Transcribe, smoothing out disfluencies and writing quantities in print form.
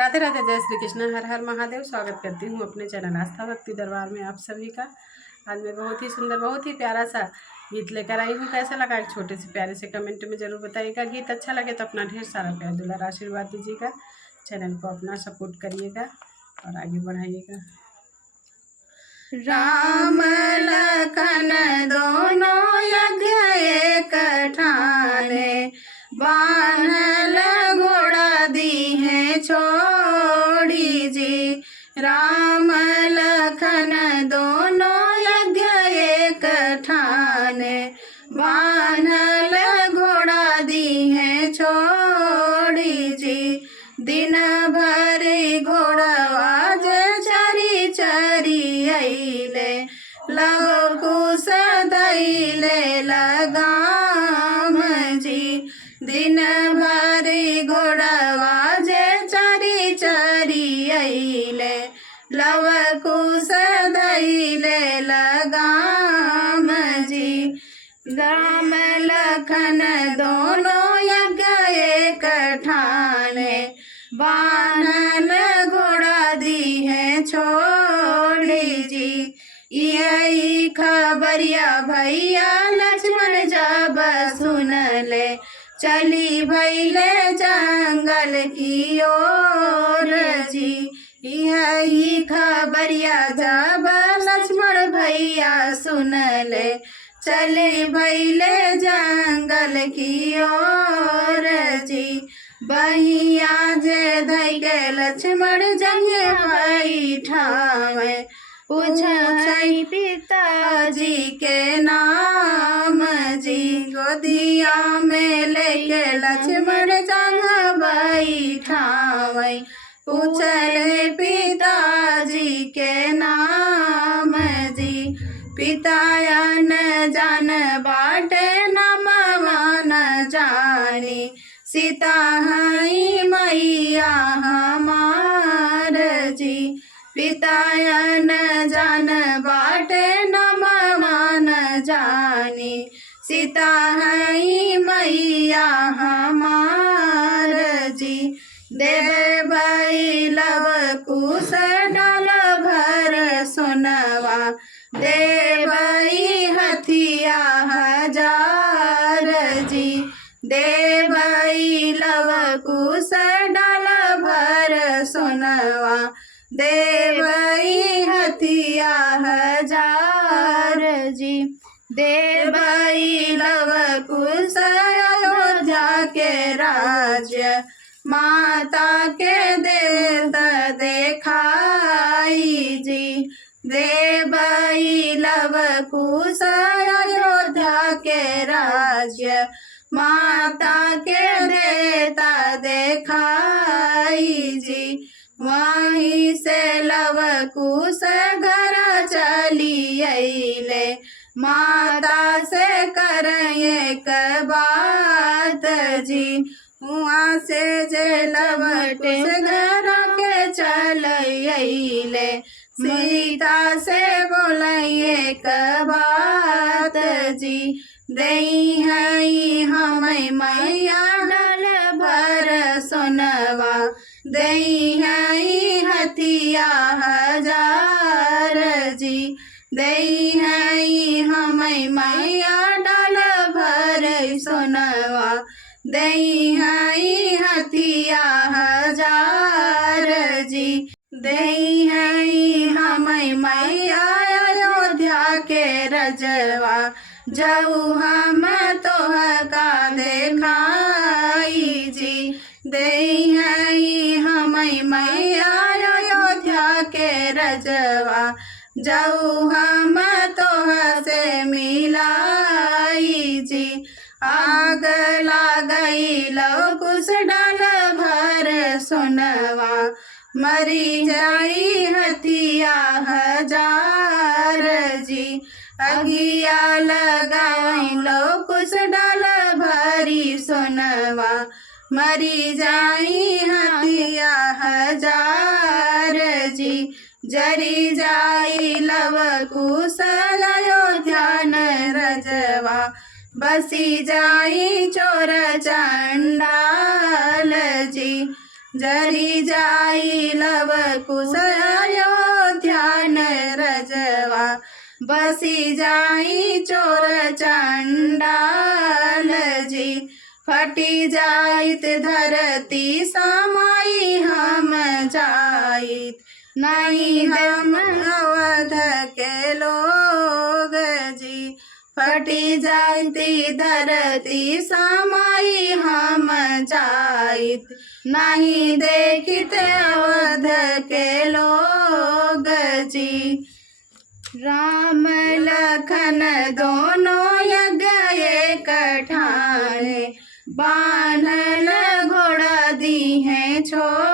राधे राधे, जय श्री कृष्ण, हर हर महादेव। स्वागत करती हूँ अपने चैनल आस्था भक्ति दरबार में आप सभी का। आज मैं बहुत ही सुंदर, बहुत ही प्यारा सा गीत लेकर आई हूँ। कैसा लगा एक छोटे से प्यारे से कमेंट में जरूर बताइएगा। गीत अच्छा लगे तो अपना ढेर सारा प्यार दुलार आशीर्वाद दीजिएगा। चैनल को अपना सपोर्ट करिएगा और आगे बढ़ाइएगा। राम लखन दोनों यज्ञ एक ठाने, बान्हल घोड़ा दी है छोड़ी जी। राम लखन दोनों यज्ञ एक ठाने, बान्हल घोड़ा दी है छोड़ी जी। दिन भर घोड़वा चरी चरी अइले, लवकुश दैले लगाम जी। दिन भर घोड़वा चरी चरी अइले, लवकुश दैले लगाम जी। राम लखन दोनों यज्ञ एक ठाने, बान्हल घोड़ा दी है छोड़ी जी। यही खबरिया भैया लक्ष्मण जब सुनले, चली भैले जंगल की ओर जी। यही खबरिया जब लक्ष्मण भैया सुनले, चले भैले जंगल की ओर जी। बहिया जे धैके लक्ष्मण जंगे बैठावे, पूछै पिताजी के नाम जी। गोदिया में लेके लक्ष्मण जंग बैठावे, पूछले पिताजी के नाम जी। पिताया न जान बाटे नमवा न जानी, सीता हई मैया हमार जी। पिताया न जान बाटे नमवा न जानी, सीता हई मैया हमार जी। देव भाई लवकुश डाल भर सोनवा, देवई हथिया हजार जी। देवई लवकुश डाल भर सोनवा, देवई हथिया हजार जी। देवई लवकुश अयोध्या के राज्य, माता के देवता देखाई जी। देवई लवकुश अयोध्या के राज्य, माता के देता देखाई जी। वहीं से लवकुश घर चली अइले, माता से करें एक बात जी। वहाँ से जे लवकुश घर के चल अइले, सीता से बोलिए एक बात जी। दई हई हमें मैया डाल भर सोनवा, दई हई हथिया हजार जी। दई हई हमें मैया डाल भर सोनवा, दई हई हथिया हजार जी। दई हई हमें मैया अयोध्या के रजवा, जाऊ हम तोह का देखाई जी। दई हई हमें मैया अयोध्या के रजवा, जाऊ हम तोह से मिलाई जी। आग लागई लवकुश डाल भर सोनवा, मरी जाई हथिया हजार जी। अगिया लगाई लवकुश डाल भरी सोनवा, मरी जाई हथिया हजार जी। जरी जाई लवकुश अयोध्या न रजवा, बसी जाई चोर चंडाल जी। जरी जाई लव कुश अयोध्या रजवा बसी जाई चोर चंडाल जी फटी जाइत धरती समाई हम जाइत नहीं हम अवध के लोग जी फटी जाती धरती समाई हम जाइत नहीं देखित अवध के लोग जी राम लखन दोनों यज्ञ एक ठाने बान्हल घोड़ा दी है छोड़